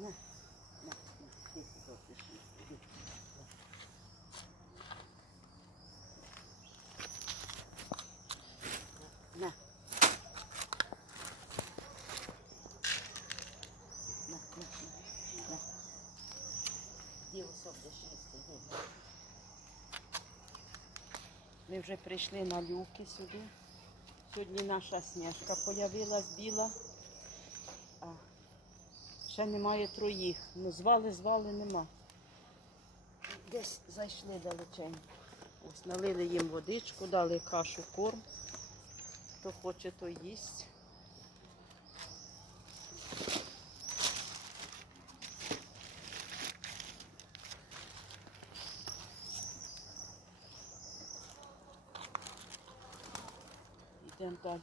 На, на, на, іди сюди, пішли. На. На, на, на. Іди. Ми вже прийшли на люки сюди. Сьогодні наша сніжка появилась біла. Ще немає троїх. Ну, звали, звали, нема. Десь зайшли далеченько. Ось налили їм водичку, дали кашу, корм. Хто хоче, то їсть. Йдемо далі.